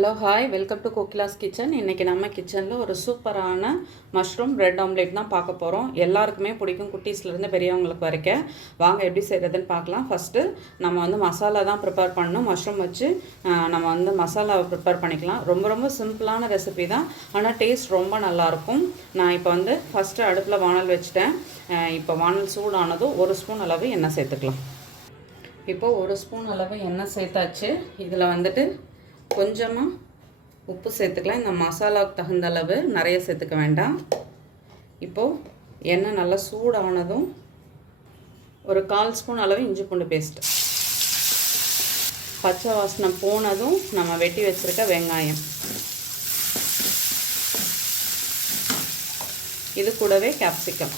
Hello hi. Welcome to Kokila's kitchen. இன்றைக்கி நம்ம கிச்சனில் ஒரு சூப்பரான மஷ்ரூம் பிரெட் ஆம்லேட் தான் பார்க்க போகிறோம் எல்லாருக்குமே பிடிக்கும் குட்டீஸ்லேருந்து பெரியவங்களுக்கு வரைக்கும். வாங்க எப்படி செய்கிறதுன்னு பார்க்கலாம். ஃபஸ்ட்டு நம்ம வந்து மசாலா தான் ப்ரிப்பேர் பண்ணணும். மஷ்ரூம் வச்சு நம்ம வந்து மசாலாவை ப்ரிப்பேர் பண்ணிக்கலாம். ரொம்ப ரொம்ப சிம்பிளான ரெசிபி தான். ஆனால் டேஸ்ட் ரொம்ப நல்லாயிருக்கும் நான் இப்போ வந்து ஃபஸ்ட்டு அடுப்பில் வானல் வச்சுட்டேன். இப்போ வானல் சூடானதும் ஒரு ஸ்பூன் அளவு எண்ணெய் சேர்த்துக்கலாம். இப்போ ஒரு ஸ்பூன் அளவு எண்ணெய் சேர்த்தாச்சு. இதில் வந்துட்டு கொஞ்சமாக உப்பு சேர்த்துக்கலாம். இந்த மசாலாவுக்கு தகுந்த அளவு நிறைய சேர்த்துக்க வேண்டாம். இப்போது எண்ணெய் நல்லா சூடானதும் ஒரு கால் ஸ்பூன் அளவு இஞ்சி பூண்டு பேஸ்ட் பச்சை வாசனை போனதும் நம்ம வெட்டி வச்சுருக்க வெங்காயம். இது கூடவே கேப்சிகம்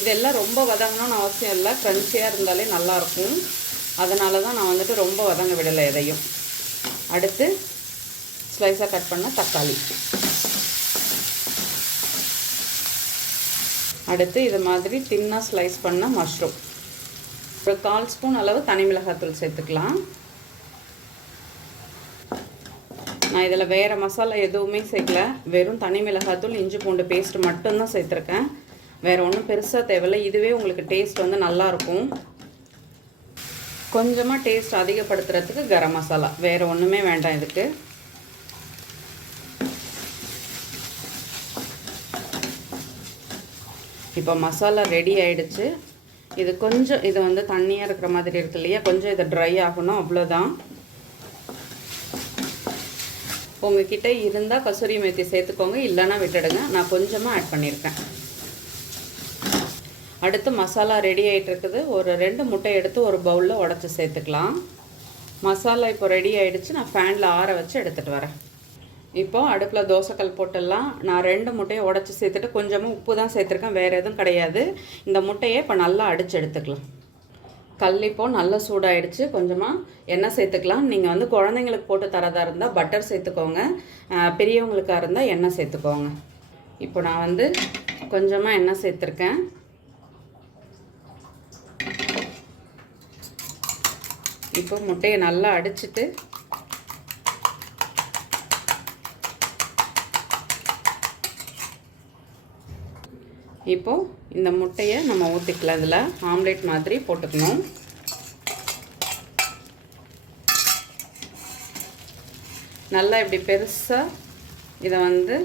இதெல்லாம் ரொம்ப வதங்கணும்னு அவசியம் இல்லை. க்ரன்ச்சியாக இருந்தாலே நல்லாயிருக்கும் அதனால தான் நான் வந்துட்டு ரொம்ப வதங்க விடலை எதையும். அடுத்து ஸ்லைஸாக கட் பண்ண தக்காளி. அடுத்து இது மாதிரி தின்னாக ஸ்லைஸ் பண்ண மஷ்ரூம் ஒரு கால் ஸ்பூன் அளவு தனி மிளகாத்தூள் சேர்த்துக்கலாம். நான் இதில் வேறு மசாலா எதுவுமே சேர்க்கல. வெறும் தனி மிளகாத்தூள் இஞ்சி பூண்டு பேஸ்ட் மட்டும்தான் சேர்த்துருக்கேன். வேறு ஒன்றும் பெருசாக தேவையில்லை. இதுவே உங்களுக்கு டேஸ்ட் வந்து நல்லாயிருக்கும் கொஞ்சமாக டேஸ்ட் அதிகப்படுத்துறதுக்கு கரம் மசாலா. வேறு ஒன்றுமே வேண்டாம் இதுக்கு. இப்போ மசாலா ரெடி ஆயிடுச்சு. இது கொஞ்சம் இது வந்து தண்ணியாக இருக்கிற மாதிரி இருக்கு இல்லையா? கொஞ்சம் இதை ட்ரை ஆகணும் அவ்வளோதான் உங்ககிட்ட இருந்தால் கசூரி மேத்தி சேர்த்துக்கோங்க இல்லைன்னா விட்டுடுங்க. நான் கொஞ்சமாக ஆட் பண்ணியிருக்கேன். அடுத்து மசாலா ரெடி ஆகிட்டு இருக்குது ஒரு ரெண்டு முட்டை எடுத்து ஒரு பவுலில் உடச்சி சேர்த்துக்கலாம். மசாலா இப்போ ரெடி ஆகிடுச்சு நான் ஃபேனில் ஆற வச்சு எடுத்துகிட்டு வரேன். இப்போ அடுப்பில் தோசைக்கல் போட்டுடலாம். நான் ரெண்டு முட்டையை உடச்சி சேர்த்துட்டு கொஞ்சமாக உப்பு தான் சேர்த்துருக்கேன். வேறு எதுவும் கிடையாது. இந்த முட்டையை இப்போ நல்லா அடித்து எடுத்துக்கலாம். கல் இப்போ நல்லா சூடாயிடுச்சு. கொஞ்சமாக எண்ணெய் சேர்த்துக்கலாம். நீங்கள் வந்து குழந்தைங்களுக்கு போட்டு தரதாக இருந்தால் பட்டர் சேர்த்துக்கோங்க. பெரியவங்களுக்காக இருந்தால் எண்ணெய் சேர்த்துக்கோங்க. இப்போ நான் வந்து கொஞ்சமாக எண்ணெய் சேர்த்துருக்கேன். இப்போ முட்டையை நல்லா அடிச்சுட்டு இப்போது இந்த முட்டையை நம்ம ஊற்றிக்கலாம் இதில் ஆம்லேட் மாதிரி போட்டுக்கணும். நல்லா இப்படி பெருசாக இதை வந்து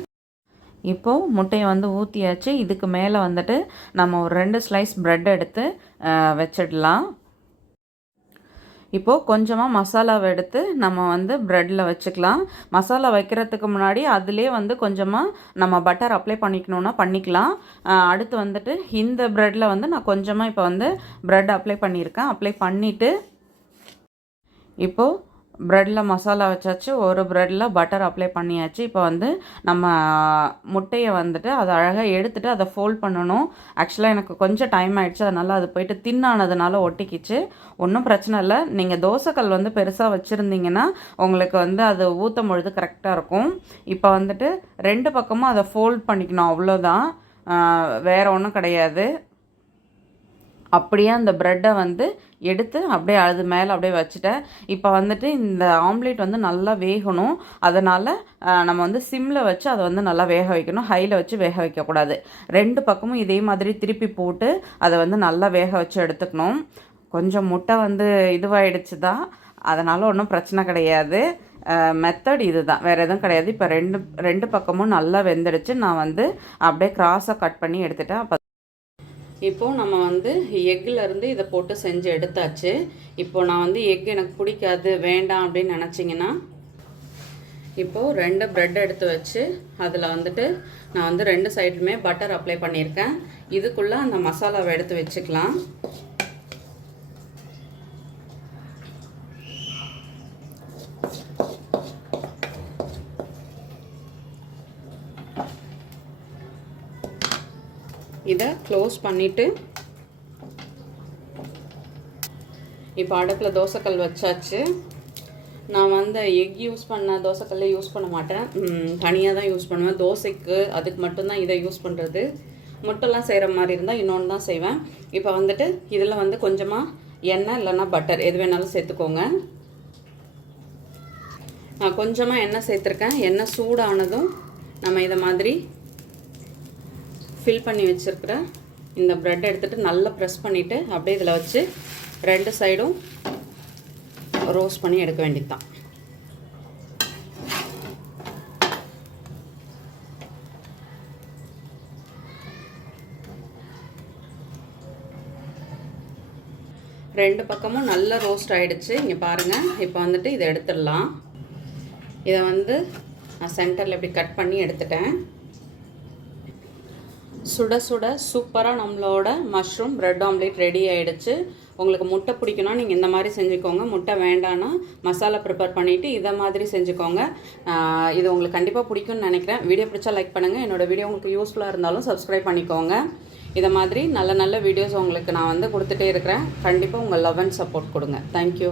இப்போது முட்டையை வந்து ஊற்றியாச்சு இதுக்கு மேலே வந்துட்டு நம்ம ஒரு ரெண்டு ஸ்லைஸ் ப்ரெட் எடுத்து வச்சிடலாம். இப்போது கொஞ்சமாக மசாலாவை எடுத்து நம்ம வந்து ப்ரெட்டில் வச்சுக்கலாம். மசாலா வைக்கிறதுக்கு முன்னாடி அதிலே வந்து கொஞ்சமாக நம்ம பட்டர் அப்ளை பண்ணிக்கணுன்னா பண்ணிக்கலாம். அடுத்து வந்துட்டு இந்த ப்ரெட்டில் வந்து நான் கொஞ்சமாக இப்போ வந்து ப்ரெட் அப்ளை பண்ணியிருக்கேன். அப்ளை பண்ணிவிட்டு இப்போது ப்ரெட்டில் மசாலா வச்சாச்சு ஒரு ப்ரெட்டில் பட்டர் அப்ளை பண்ணியாச்சு. இப்போ வந்து நம்ம முட்டையை வந்துட்டு அதை அழகாக எடுத்துட்டு அதை ஃபோல்ட் பண்ணணும். ஆக்சுவலாக எனக்கு கொஞ்சம் டைம் ஆகிடுச்சு அதனால் அது போயிட்டு தின்னானதுனால ஒட்டிக்கிச்சு. ஒன்றும் பிரச்சனை இல்லை. நீங்கள் தோசைக்கல் வந்து பெருசாக வச்சுருந்தீங்கன்னா உங்களுக்கு வந்து அது ஊற்றும் பொழுது கரெக்டாக இருக்கும். இப்போ வந்துட்டு ரெண்டு பக்கமும் அதை ஃபோல்ட் பண்ணிக்கணும் அவ்வளோதான் வேறு ஒன்றும் கிடையாது. அப்படியே அந்த ப்ரெட்டை வந்து எடுத்து அப்படியே அது மேலே அப்படியே வச்சுட்டேன் இப்போ வந்துட்டு இந்த ஆம்லேட் வந்து நல்லா வேகணும். அதனால் நம்ம வந்து சிம்மில் வச்சு அதை வந்து நல்லா வேக வைக்கணும். ஹையில் வச்சு வேக வைக்கக்கூடாது. ரெண்டு பக்கமும் இதே மாதிரி திருப்பி போட்டு அதை வந்து நல்லா வேக வச்சு எடுத்துக்கணும். கொஞ்சம் முட்டை வந்து இதுவாகிடுச்சு தான் அதனால் ஒன்றும் பிரச்சனை கிடையாது. மெத்தட் இது தான் வேறு எதுவும் கிடையாது. இப்போ ரெண்டு ரெண்டு பக்கமும் நல்லா வெந்துடுச்சு. நான் வந்து அப்படியே கிராஸாக கட் பண்ணி எடுத்துட்டேன். அப்போ இப்போது நம்ம வந்து எக்கில் இதை போட்டு செஞ்சு எடுத்தாச்சு. இப்போது நான் வந்து எக் எனக்கு பிடிக்காது வேண்டாம் அப்படின்னு நினச்சிங்கன்னா இப்போது ரெண்டு ப்ரெட் எடுத்து வச்சு அதில் வந்துட்டு நான் வந்து ரெண்டு சைடுமே பட்டர் அப்ளை பண்ணியிருக்கேன். இதுக்குள்ளே அந்த மசாலாவை எடுத்து வச்சுக்கலாம். இதை க்ளோஸ் பண்ணிவிட்டு இப்போ அடுப்பில் தோசைக்கல் வச்சாச்சு. நான் வந்து எக் யூஸ் பண்ண தோசைக்கல்லே யூஸ் பண்ண மாட்டேன். தனியாக தான் யூஸ் பண்ணுவேன். தோசைக்கு அதுக்கு மட்டும்தான் இதை யூஸ் பண்ணுறது முட்டெல்லாம் செய்கிற மாதிரி இருந்தால் இன்னொன்று தான் செய்வேன். இப்போ வந்துட்டு இதில் வந்து கொஞ்சமாக எண்ணெய் இல்லைன்னா பட்டர் எது வேணாலும் சேர்த்துக்கோங்க. நான் கொஞ்சமாக எண்ணெய் சேர்த்துருக்கேன். எண்ணெய் சூடானதும் நம்ம இதை மாதிரி ஃபில் பண்ணி வச்சுருக்கிற இந்த ப்ரெட் எடுத்துகிட்டு நல்லா ப்ரெஸ் பண்ணிவிட்டு அப்படியே இதில் வச்சு ரெண்டு சைடும் ரோஸ்ட் பண்ணி எடுக்க வேண்டியது தான் ரெண்டு பக்கமும் நல்லா ரோஸ்ட் ஆகிடுச்சு இங்கே பாருங்கள் இப்போ வந்துட்டு இதை எடுத்துடலாம். இதை வந்து நான் சென்டரில் இப்படி கட் பண்ணி எடுத்துட்டேன். சுட சுட சூப்பராக நம்மளோட மஷ்ரூம் ப்ரெட் ஆம்லேட் ரெடி ஆகிடுச்சு உங்களுக்கு முட்டை பிடிக்குன்னா நீங்கள் இந்த மாதிரி செஞ்சுக்கோங்க. முட்டை வேண்டான்னா மசாலா ப்ரிப்பேர் பண்ணிவிட்டு இதை மாதிரி செஞ்சுக்கோங்க. இது உங்களுக்கு கண்டிப்பாக பிடிக்கும்னு நினைக்கிறேன். வீடியோ பிடிச்சா லைக் பண்ணுங்கள் என்னோடய வீடியோ உங்களுக்கு யூஸ்ஃபுல்லாக இருந்தாலும் சப்ஸ்கிரைப் பண்ணிக்கோங்க. இதை மாதிரி நல்ல நல்ல வீடியோஸ் உங்களுக்கு நான் வந்து கொடுத்துட்டே இருக்கிறேன். கண்டிப்பாக உங்கள் லவ் அண்ட் சப்போர்ட் கொடுங்க. Thank you